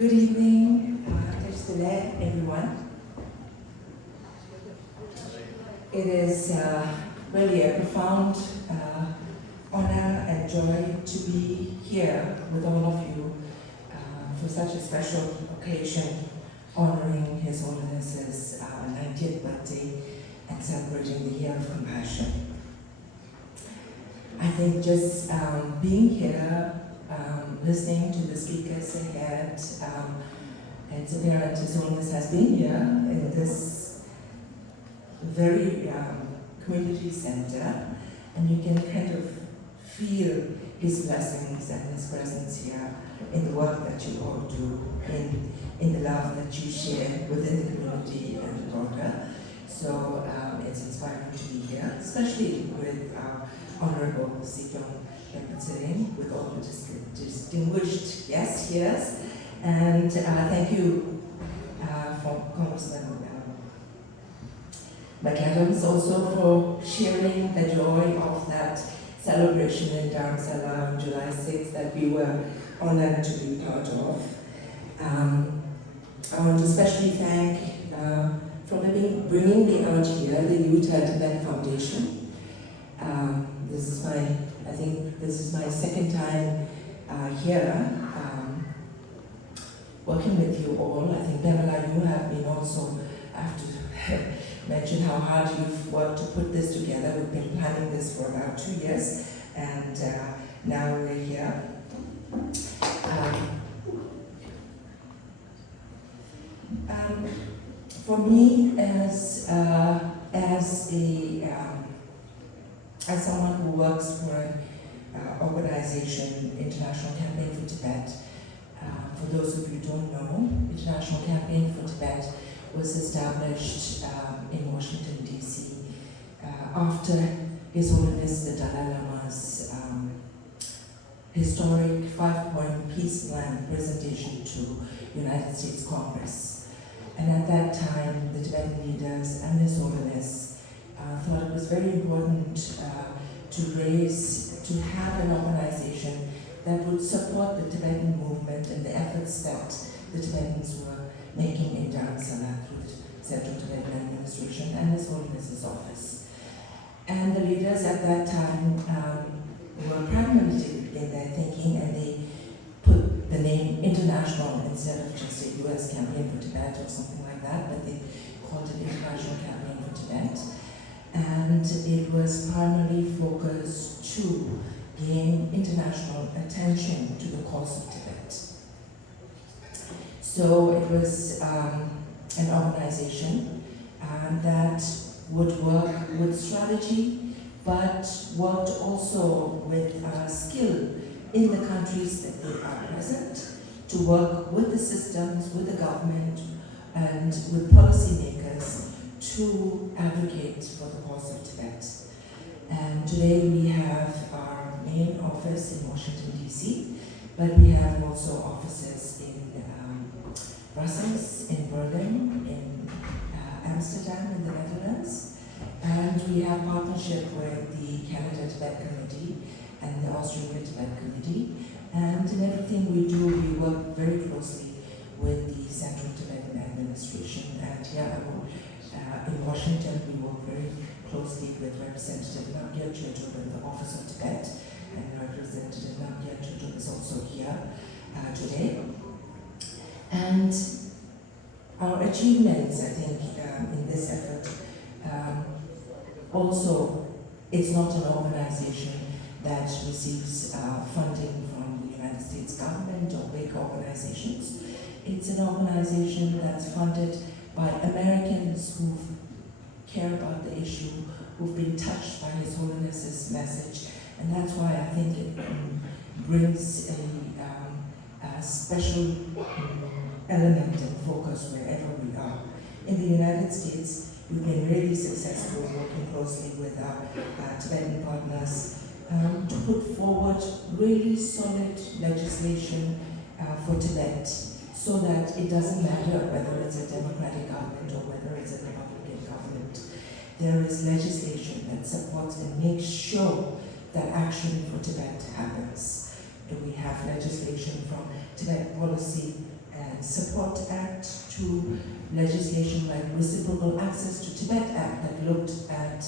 Good evening, everyone. It is really a profound honor and joy to be here with all of you for such a special occasion, honoring His Holiness's 90th birthday and celebrating the Year of Compassion. I think just being here, listening to the speakers ahead, it's apparent His Holiness has been here in this very community center, and you can kind of feel His blessings and His presence here in the work that you all do, in the love that you share within the community and broader. So it's inspiring to be here, especially with our Honorable Sikyong Lepensering, with all the distinguished guests here. And thank you for Congressman McAdams also for sharing the joy of that celebration in Dharamsala on July 6th that we were honored to be part of. I want to especially thank for bringing me out here, the Utah Tibet Foundation. I think this is my second time here working with you all. I think Pamela, you have been also, I have to mention how hard you've worked to put this together. We've been planning this for about 2 years, and now we're here. For me, as someone who works for an organization, International Campaign for Tibet, for those of you who don't know, International Campaign for Tibet was established in Washington, D.C. After His Holiness the Dalai Lama's historic 5-point peace plan presentation to United States Congress. And at that time, the Tibetan leaders and His Holiness thought it was very important to have an organization that would support the Tibetan movement and the efforts that the Tibetans were making in Dharamsala through the Central Tibetan Administration and His Holiness's office. And the leaders at that time were pragmatic in their thinking, and they put the name International instead of just a US Campaign for Tibet or something like that, but they called it International Campaign for Tibet. And it was primarily focused to gain international attention to the cause of Tibet. So it was an organization that would work with strategy, but worked also with skill in the countries that they are present, to work with the systems, with the government, and with policymakers to advocate for the cause of Tibet. And today we have our main office in Washington, D.C., but we have also offices in Brussels, in Berlin, in Amsterdam in the Netherlands, and we have partnership with the Canada Tibet Committee and the Australia Tibet Committee, and in everything we do, we work very closely with the Central Tibetan Administration. And here in Washington, we work very closely with Representative Namgyal Chögyam in the Office of Tibet, and Representative Namgyal Chögyam is also here today. And our achievements, I think, in this effort, also, it's not an organization that receives funding from the United States government or big organizations. It's an organization that's funded by Americans who care about the issue, who've been touched by His Holiness's message, and that's why I think it brings a special element and focus wherever we are. In the United States, we've been really successful working closely with our Tibetan partners to put forward really solid legislation for Tibet, so that it doesn't matter whether it's a democratic government or whether it's a Republican government. There is legislation that supports and makes sure that action for Tibet happens. We have legislation from Tibet Policy and Support Act to legislation like Reciprocal Access to Tibet Act that looked at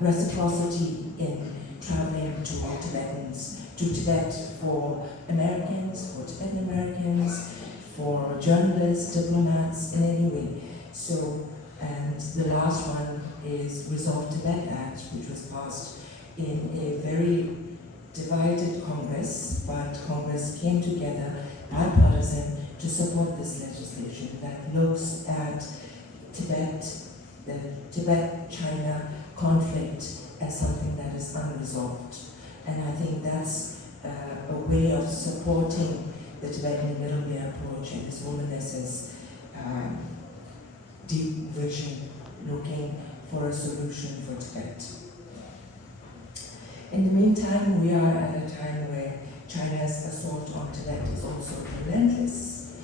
reciprocity in traveling to all Tibetans, to Tibet for Americans, for Tibetan Americans, for journalists, diplomats, in any way. So, and the last one is Resolve Tibet Act, which was passed in a very divided Congress, but Congress came together, bipartisan, to support this legislation that looks at Tibet, the Tibet-China conflict as something that is unresolved. And I think that's a way of supporting the Tibetan Middle Way approach and His Holiness's deep vision, looking for a solution for Tibet. In the meantime, we are at a time where China's assault on Tibet is also relentless.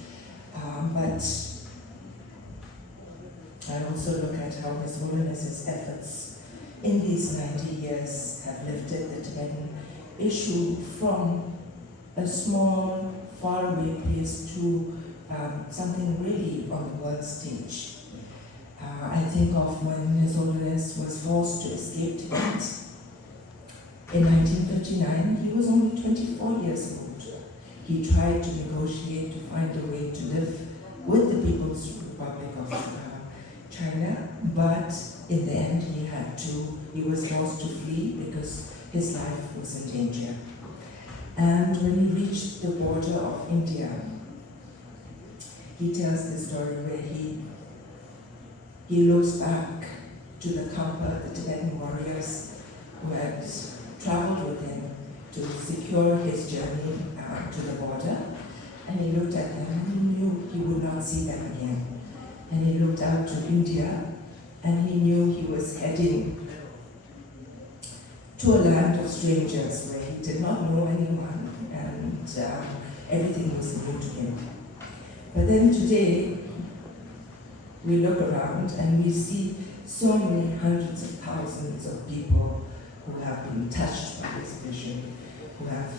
But I also look at how His Holiness's efforts in these 90 years have lifted the Tibetan issue from a small, faraway place to something really on the world stage. I think of when His Holiness was forced to escape Tibet. In 1959, he was only 24 years old. He tried to negotiate to find a way to live with the People's Republic of China, but in the end he was forced to flee because his life was in danger. And when he reached the border of India, he tells the story where he looks back to the Khampa, the Tibetan warriors who had traveled with him to secure his journey to the border, and he looked at them and he knew he would not see them again. And he looked out to India and he knew he was heading to a land of strangers where he did not know anyone and everything was new to him. But then today, we look around and we see so many hundreds of thousands of people who have been touched by this vision, who have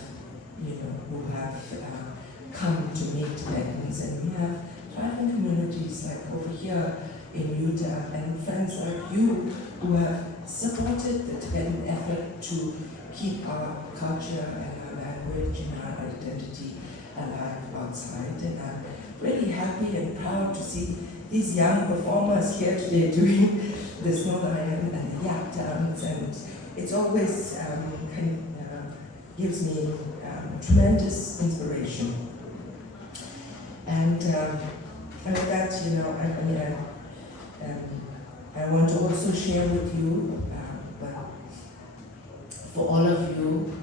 come to meet Tibetans, and we have thriving communities like over here in Utah, and friends like you who have supported the Tibetan effort to keep our culture and our language and our identity alive outside. And I'm really happy and proud to see these young performers here today doing the snow lion and the yak dance, and it's always gives me tremendous inspiration. And with that, I want to also share with you, for all of you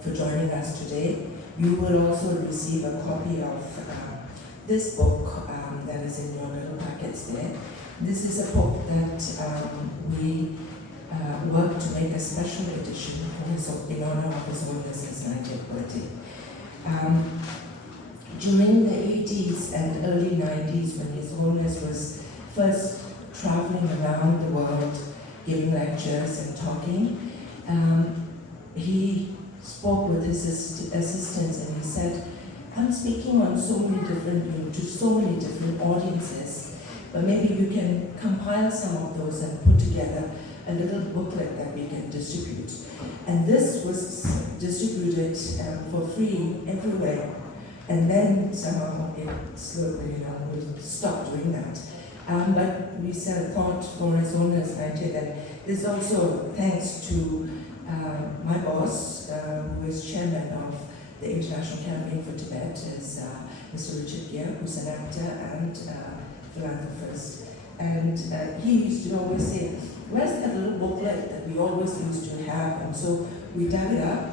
for joining us today, you will also receive a copy of this book that is in your little packets there. This is a book that we worked to make a special edition in honor of His Holiness's 90th birthday. During the 80s and early 90s, when His Holiness was first traveling around the world, giving lectures and talking, he spoke with his assistants and he said, I'm speaking on so many different, to so many different audiences, but maybe you can compile some of those and put together a little booklet that we can distribute. And this was distributed for free everywhere. And then somehow it slowly, we stopped doing that. But we thought for His Holiness 90 that this also thanks to my boss, who is chairman of the International Campaign for Tibet, is Mr. Richard Gere, who's an actor and philanthropist. And he used to always say, where's that little booklet that we always used to have? And so we dug it up.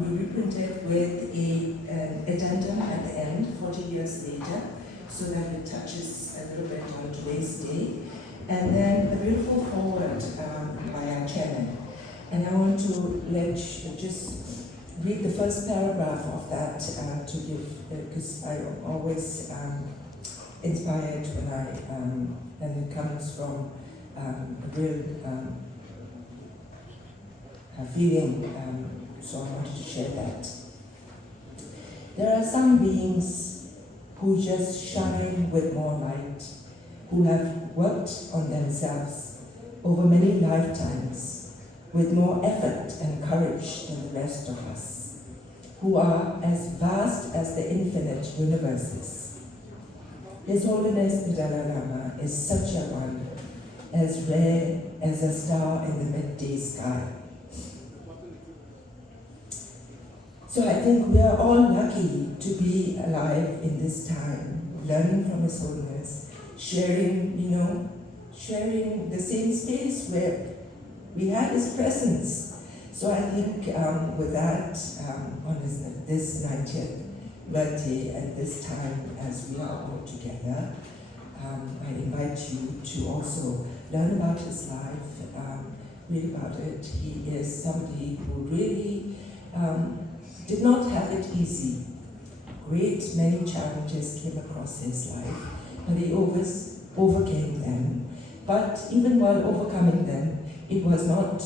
We reprinted with an addendum at the end, 40 years later, so that it touches a little bit on today's day. And then a beautiful foreword by our chairman. And I want to just read the first paragraph of that to give, because I always inspired when and it comes from a real feeling, so I wanted to share that. There are some beings who just shine with more light, who have worked on themselves over many lifetimes with more effort and courage than the rest of us, who are as vast as the infinite universes. His Holiness the Dalai Lama is such a one, as rare as a star in the midday sky. So I think we are all lucky to be alive in this time, learning from His Holiness, sharing the same space where we had His presence. So I think with that, on this 90th birthday at this time, as we are all together, I invite you to also learn about his life, read about it. He is somebody who really did not have it easy. Many challenges came across his life, but he always overcame them. But even while overcoming them, it was not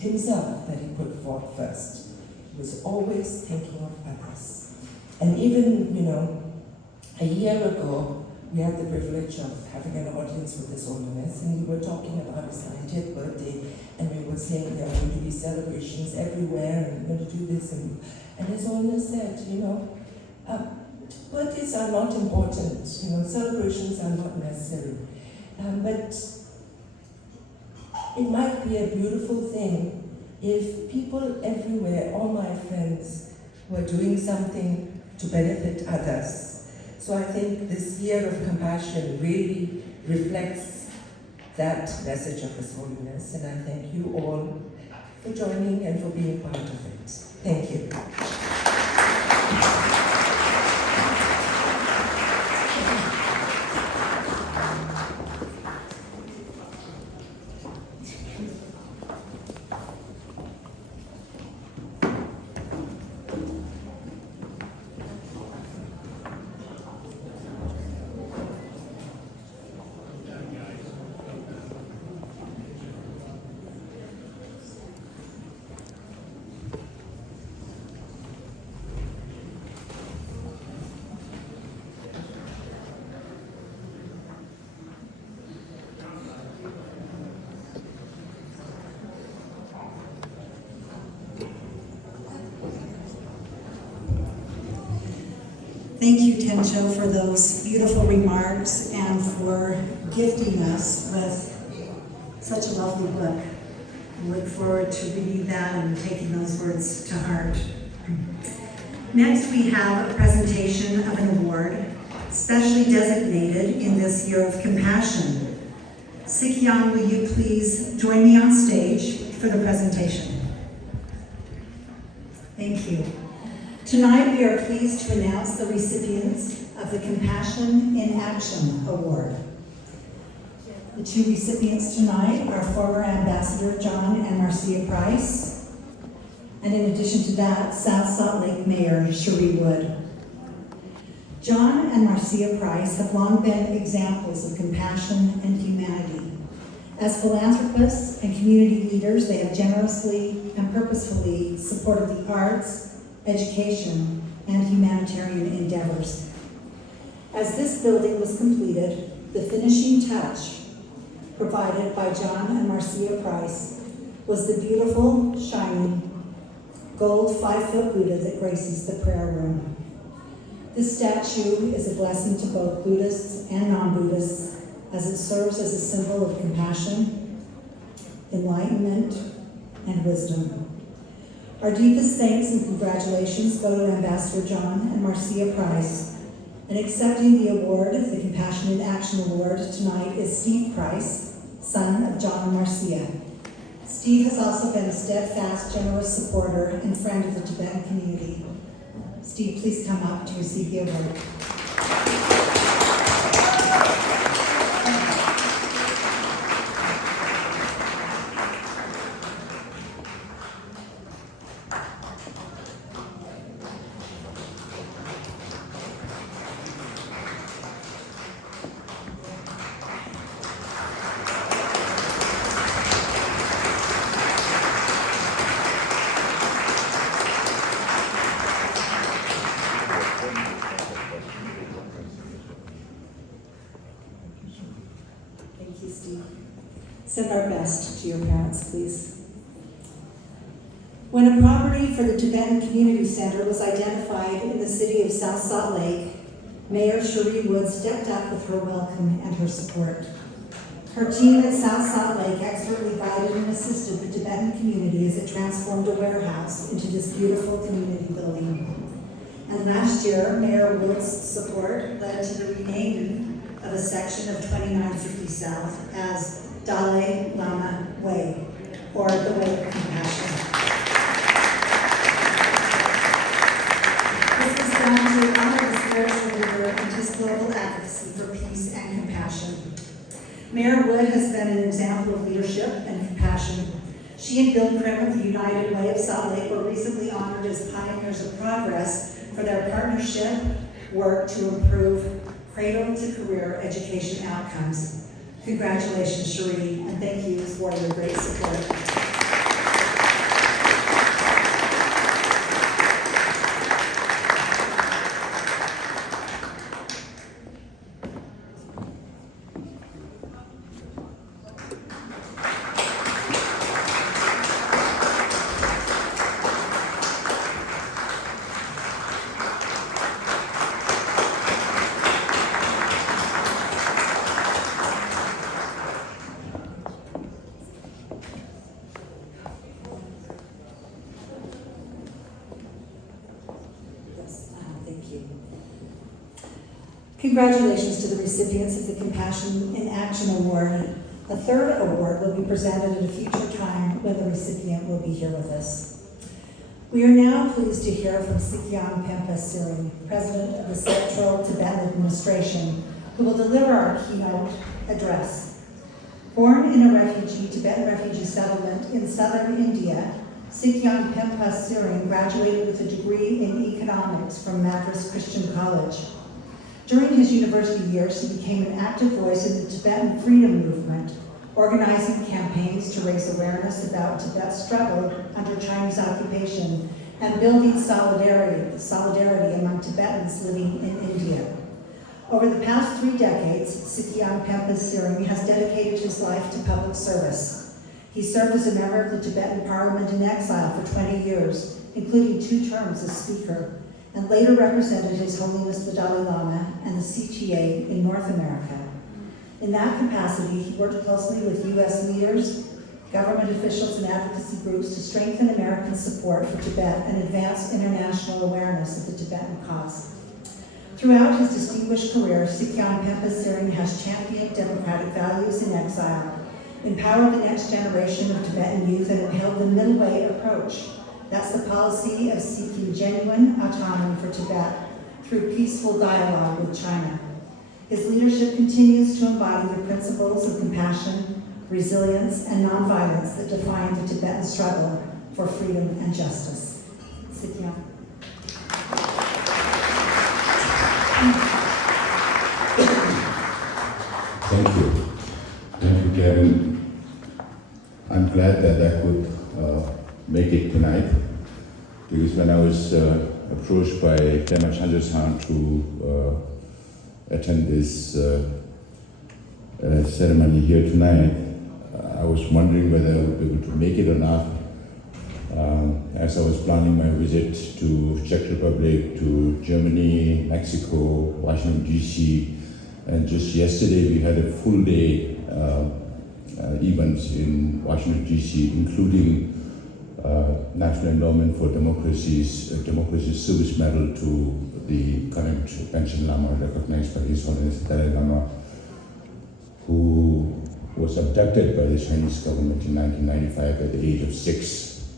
himself that he put forth first. He was always thinking of others. And even, a year ago, we had the privilege of having an audience with His Holiness, and we were talking about his 90th birthday, and we were saying there are going to be celebrations everywhere, and we're going to do this, and His Holiness said, birthdays are not important, celebrations are not necessary, but it might be a beautiful thing if people everywhere, all my friends, were doing something to benefit others. So I think this year of compassion really reflects that message of His Holiness, and I thank you all for joining and for being part of it. Thank you. Thank you, Tencho, for those beautiful remarks and for gifting us with such a lovely book. I look forward to reading that and taking those words to heart. Next, we have a presentation of an award specially designated in this year of compassion. Sikyang, will you please join me on stage for the presentation? Thank you. Tonight, we are pleased to announce the recipients of the Compassion in Action Award. The two recipients tonight are former Ambassador John and Marcia Price, and in addition to that, South Salt Lake Mayor Cherie Wood. John and Marcia Price have long been examples of compassion and humanity. As philanthropists and community leaders, they have generously and purposefully supported the arts, education, and humanitarian endeavors. As this building was completed, the finishing touch provided by John and Marcia Price was the beautiful, shiny, gold 5-foot Buddha that graces the prayer room. This statue is a blessing to both Buddhists and non-Buddhists, as it serves as a symbol of compassion, enlightenment, and wisdom. Our deepest thanks and congratulations go to Ambassador John and Marcia Price. And accepting the award, the Compassion in Action Award tonight, is Steve Price, son of John and Marcia. Steve has also been a steadfast, generous supporter and friend of the Tibetan community. Steve, please come up to receive the award. Send our best to your parents, please. When a property for the Tibetan Community Center was identified in the city of South Salt Lake, Mayor Cherie Wood stepped up with her welcome and her support. Her team at South Salt Lake expertly guided and assisted the Tibetan community as it transformed a warehouse into this beautiful community building. And last year, Mayor Wood's support led to the renaming of a section of 2950 South as Dalai Lama Way, or the Way of Compassion. This was done to honor the spiritual leader and his global advocacy for peace and compassion. Mayor Wood has been an example of leadership and compassion. She and Bill Krim of the United Way of Salt Lake were recently honored as pioneers of progress for their partnership work to improve cradle-to-career education outcomes. Congratulations, Cherie, and thank you for your great support. Congratulations to the recipients of the Compassion in Action Award. A third award will be presented at a future time when the recipient will be here with us. We are now pleased to hear from Sikyam Pempa Siring, President of the Central Tibetan Administration, who will deliver our keynote address. Born in a Tibetan refugee settlement in southern India, Sikyam Pempa Siring graduated with a degree in economics from Madras Christian College. During his university years, he became an active voice in the Tibetan freedom movement, organizing campaigns to raise awareness about Tibet's struggle under Chinese occupation and building solidarity among Tibetans living in India. Over the past 3 decades, Sikyam Pempa Siring has dedicated his life to public service. He served as a member of the Tibetan Parliament in exile for 20 years, including 2 terms as Speaker, and later represented His Holiness the Dalai Lama and the CTA in North America. In that capacity, he worked closely with U.S. leaders, government officials, and advocacy groups to strengthen American support for Tibet and advance international awareness of the Tibetan cause. Throughout his distinguished career, Sikyam Pempa Siring has championed democratic values in exile, empowered the next generation of Tibetan youth, and upheld the middle way approach. That's the policy of seeking genuine autonomy for Tibet through peaceful dialogue with China. His leadership continues to embody the principles of compassion, resilience, and nonviolence that define the Tibetan struggle for freedom and justice. Sikyam. Thank you. Thank you, Karen. I'm glad that I could make it tonight, because when I was approached by Tema Chandrasan to attend this ceremony here tonight, I was wondering whether I would be able to make it or not. As I was planning my visit to Czech Republic, to Germany, Mexico, Washington, D.C., and just yesterday we had a full day events in Washington, D.C., including National Endowment for Democracy's Democracy Service Medal to the current Panchen Lama, recognized by His Holiness Dalai Lama, who was abducted by the Chinese government in 1995 at the age of 6.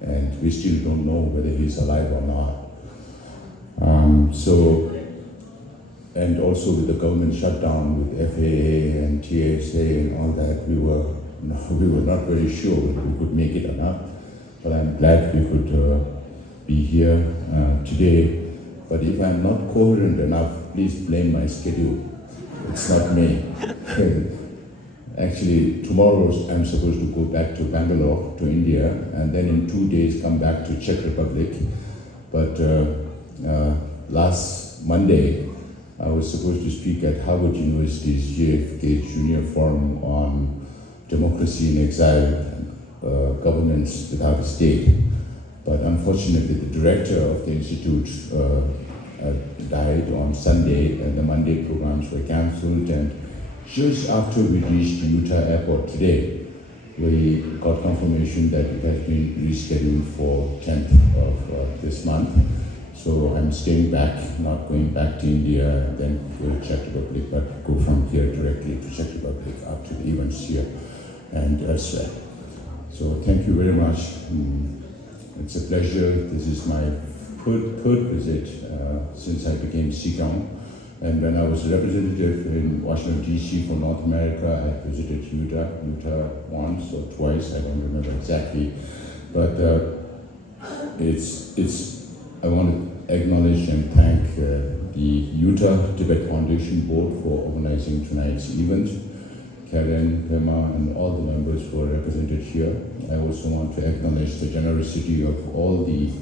And we still don't know whether he's alive or not. And also with the government shutdown with FAA and TSA and all that, we were not very sure whether we could make it or not. But I'm glad we could be here today. But if I'm not coherent enough, please blame my schedule. It's not me. Actually, tomorrow I'm supposed to go back to Bangalore, to India, and then in 2 days come back to Czech Republic. But last Monday, I was supposed to speak at Harvard University's JFK Junior Forum on democracy in exile, governance without a state. But unfortunately, the director of the institute died on Sunday, and the Monday programs were cancelled. And just after we reached Utah Airport today, we got confirmation that it has been rescheduled for 10th of this month. So I'm staying back, not going back to India, then go to Czech Republic, but go from here directly to Czech Republic after the events here and elsewhere. So thank you very much. It's a pleasure. This is my third visit since I became CICAM. And when I was representative in Washington, D.C. for North America, I visited Utah once or twice, I don't remember exactly. But I want to acknowledge and thank the Utah Tibet Foundation Board for organizing tonight's event. Karen, Pema, and all the members who are represented here. I also want to acknowledge the generosity of all the